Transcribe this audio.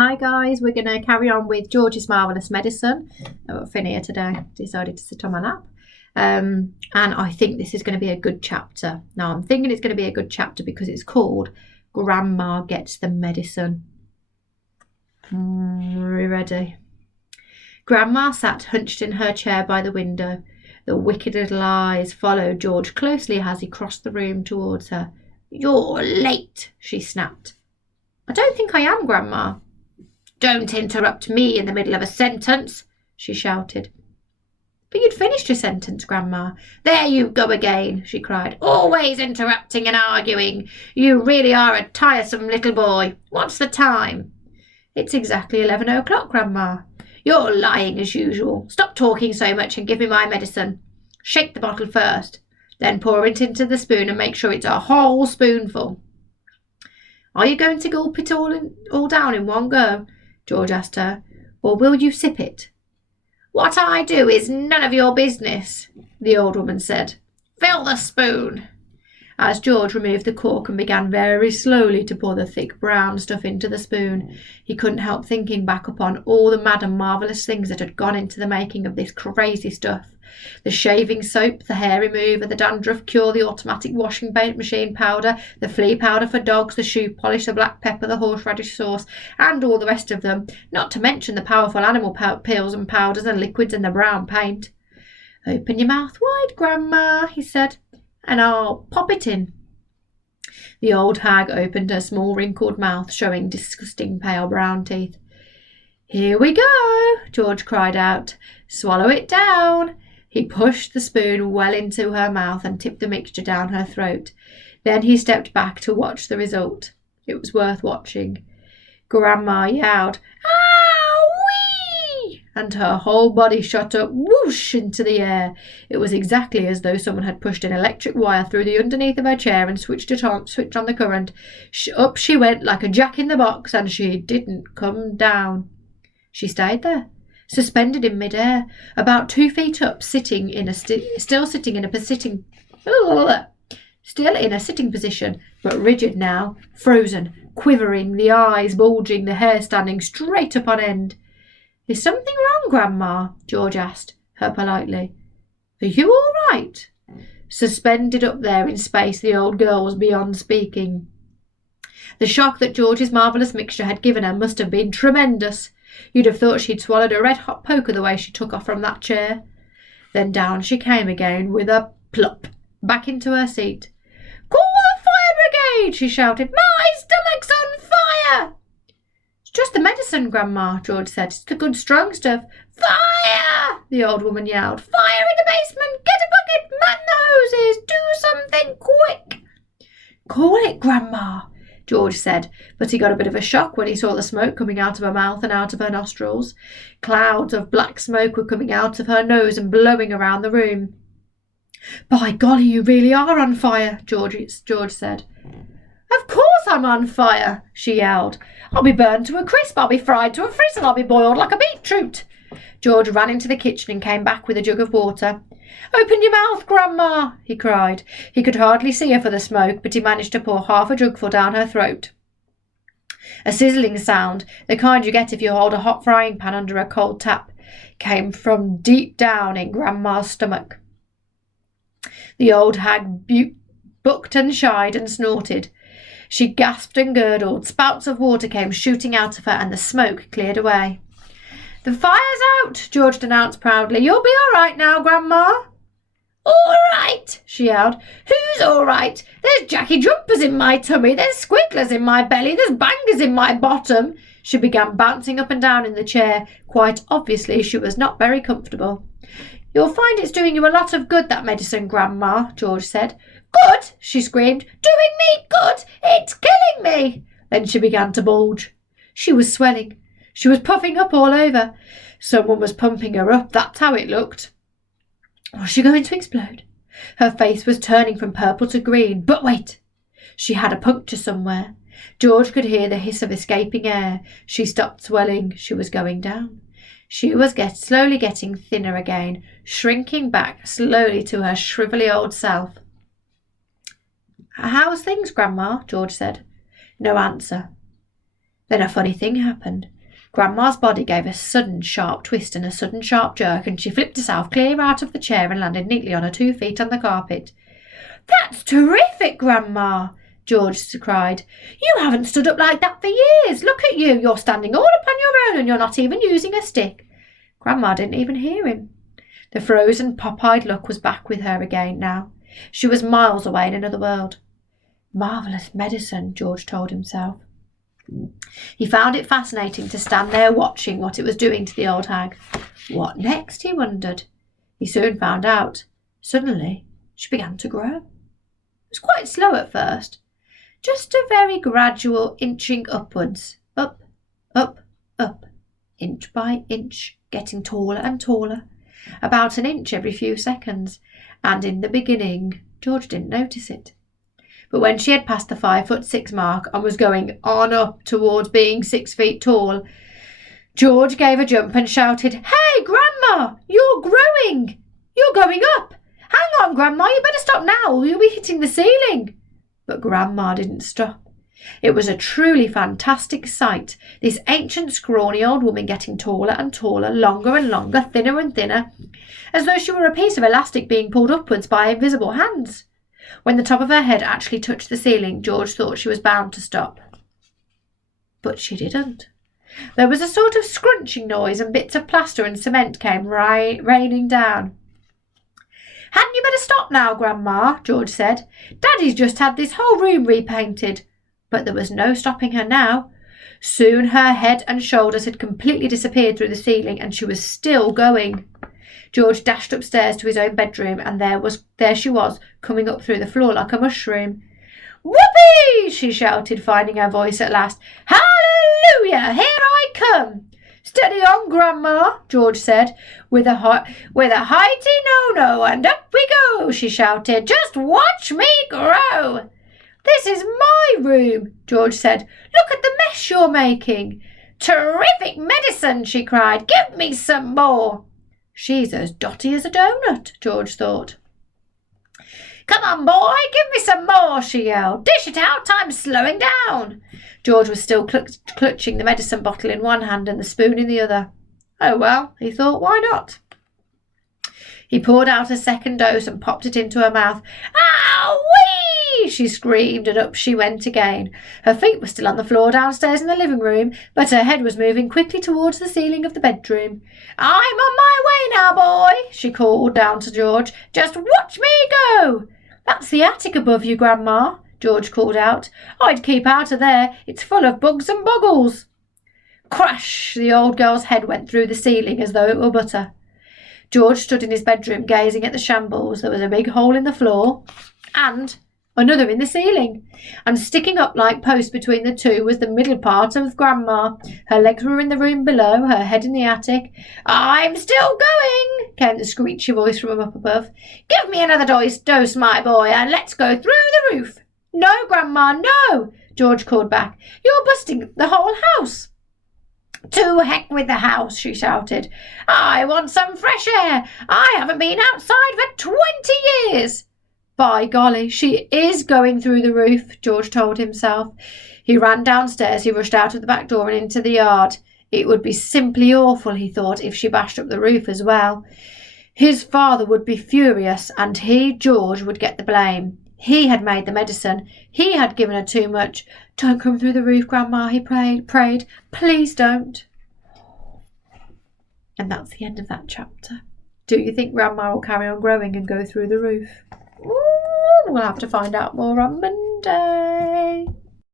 Hi guys, we're going to carry on with George's Marvellous Medicine. I've got Finn here today, decided to sit on my lap. And I think this is going to be a good chapter. Now I'm thinking it's going to be a good chapter because it's called Grandma Gets the Medicine. Are you ready? Grandma sat hunched in her chair by the window. The wicked little eyes followed George closely as he crossed the room towards her. "You're late," she snapped. "I don't think I am, Grandma." "Don't interrupt me in the middle of a sentence," she shouted. "But you'd finished your sentence, Grandma." "There you go again," she cried. "Always interrupting and arguing. You really are a tiresome little boy. What's the time?" "It's exactly 11 o'clock, Grandma." "You're lying as usual. Stop talking so much and give me my medicine. Shake the bottle first. Then pour it into the spoon and make sure it's a whole spoonful." "Are you going to gulp it all down in one go?" George asked her. "Or will you sip it?" "What I do is none of your business," the old woman said. "Fill the spoon." As George removed the cork and began very slowly to pour the thick brown stuff into the spoon, he couldn't help thinking back upon all the mad and marvellous things that had gone into the making of this crazy stuff. The shaving soap, the hair remover, the dandruff cure, the automatic washing machine powder, the flea powder for dogs, the shoe polish, the black pepper, the horseradish sauce, and all the rest of them, not to mention the powerful animal pills and powders and liquids and the brown paint. "Open your mouth wide, Grandma," he said, "and I'll pop it in." The old hag opened her small wrinkled mouth, showing disgusting pale brown teeth. "Here we go," George cried out. "Swallow it down." He pushed the spoon well into her mouth and tipped the mixture down her throat. Then he stepped back to watch the result. It was worth watching. Grandma yelled, "Ow-wee!" and her whole body shot up whoosh into the air. It was exactly as though someone had pushed an electric wire through the underneath of her chair and switched on the current. Up she went like a jack in the box, and she didn't come down. She stayed there, suspended in mid-air, about 2 feet up, still in a sitting position, but rigid now, frozen, quivering, the eyes bulging, the hair standing straight up on end. "Is something wrong, Grandma?" George asked her politely. "Are you all right?" Suspended up there in space, the old girl was beyond speaking. The shock that George's marvellous mixture had given her must have been tremendous. You'd have thought she'd swallowed a red-hot poker the way she took off from that chair. Then down she came again with a plop, back into her seat. "Call the fire brigade!" she shouted. "My stomach's on fire!" "It's just the medicine, Grandma," George said. "It's the good strong stuff." "Fire!" the old woman yelled. "Fire in the basement! Get a bucket! Man the hoses! Do something quick!" "Call it, Grandma," George said, but he got a bit of a shock when he saw the smoke coming out of her mouth and out of her nostrils. Clouds of black smoke were coming out of her nose and blowing around the room. "By golly, you really are on fire," George said. "Of course I'm on fire," she yelled. "I'll be burned to a crisp, I'll be fried to a frizzle, I'll be boiled like a beetroot." George ran into the kitchen and came back with a jug of water. "Open your mouth, Grandma," he cried. He could hardly see her for the smoke, but he managed to pour half a jugful down her throat. A sizzling sound, the kind you get if you hold a hot frying pan under a cold tap, came from deep down in Grandma's stomach. The old hag bucked and shied and snorted. She gasped and gurgled. Spouts of water came shooting out of her, and the smoke cleared away. "The fire's out," George announced proudly. "You'll be all right now, Grandma." "All right," she yelled. "Who's all right? There's Jackie Jumpers in my tummy, there's squigglers in my belly, there's bangers in my bottom." She began bouncing up and down in the chair. Quite obviously she was not very comfortable. "You'll find it's doing you a lot of good, that medicine, Grandma," George said. "Good!" she screamed. "Doing me good! It's killing me!" Then she began to bulge. She was swelling. She was puffing up all over. Someone was pumping her up, that's how it looked. Was she going to explode? Her face was turning from purple to green. But wait! She had a puncture somewhere. George could hear the hiss of escaping air. She stopped swelling. She was going down. She was slowly getting thinner again, shrinking back slowly to her shrivelly old self. "How's things, Grandma?" George said. No answer. Then a funny thing happened. Grandma's body gave a sudden sharp twist and a sudden sharp jerk, and she flipped herself clear out of the chair and landed neatly on her 2 feet on the carpet. "That's terrific, Grandma!" George cried. "You haven't stood up like that for years. Look at you. You're standing all upon your own and you're not even using a stick." Grandma didn't even hear him. The frozen, pop-eyed look was back with her again now. She was miles away in another world. Marvellous medicine, George told himself. He found it fascinating to stand there watching what it was doing to the old hag. What next, he wondered. He soon found out. Suddenly, she began to grow. It was quite slow at first, just a very gradual inching upwards, up, up, up, inch by inch, getting taller and taller, about an inch every few seconds, and in the beginning, George didn't notice it. But when she had passed the 5'6" mark and was going on up towards being 6 feet tall, George gave a jump and shouted, "Hey, Grandma, you're growing! You're going up! Hang on, Grandma, you better stop now or you'll be hitting the ceiling." But Grandma didn't stop. It was a truly fantastic sight, this ancient, scrawny old woman getting taller and taller, longer and longer, thinner and thinner, as though she were a piece of elastic being pulled upwards by invisible hands. When the top of her head actually touched the ceiling, George thought she was bound to stop. But she didn't. There was a sort of scrunching noise and bits of plaster and cement came raining down. "Hadn't you better stop now, Grandma?" George said. "Daddy's just had this whole room repainted." But there was no stopping her now. Soon her head and shoulders had completely disappeared through the ceiling and she was still going. George dashed upstairs to his own bedroom and there she was, coming up through the floor like a mushroom. "Whoopee!" she shouted, finding her voice at last. "Hallelujah! Here I come!" "Steady on, Grandma," George said, with a hearty no-no, "and up we go," she shouted. "Just watch me grow." "This is my room," George said. "Look at the mess you're making." "Terrific medicine," she cried. "Give me some more." "She's as dotty as a donut," George thought. "Come on, boy, give me some more," she yelled. "Dish it out, I'm slowing down." George was still clutching the medicine bottle in one hand and the spoon in the other. Oh well, he thought, why not? He poured out a second dose and popped it into her mouth. "Ow-wee!" she screamed, and up she went again. Her feet were still on the floor downstairs in the living room, but her head was moving quickly towards the ceiling of the bedroom. "I'm on my way now, boy," she called down to George. "Just watch me go." "That's the attic above you, Grandma," George called out. "I'd keep out of there. It's full of bugs and boggles." Crash! The old girl's head went through the ceiling as though it were butter. George stood in his bedroom gazing at the shambles. There was a big hole in the floor and another in the ceiling, and sticking up like posts between the two was the middle part of Grandma. Her legs were in the room below, her head in the attic. "I'm still going," came the screechy voice from up above. "Give me another dose, my boy, and let's go through the roof." "No, Grandma, no," George called back. "You're busting the whole house." "To heck with the house," she shouted. "I want some fresh air. I haven't been outside for 20 years. By golly, she is going through the roof, George told himself. He ran downstairs, he rushed out of the back door and into the yard. It would be simply awful, he thought, if she bashed up the roof as well. His father would be furious, and he, George, would get the blame. He had made the medicine. He had given her too much. "Don't come through the roof, Grandma," he prayed. "Please don't." And that's the end of that chapter. Do you think Grandma will carry on growing and go through the roof? We'll have to find out more on Monday.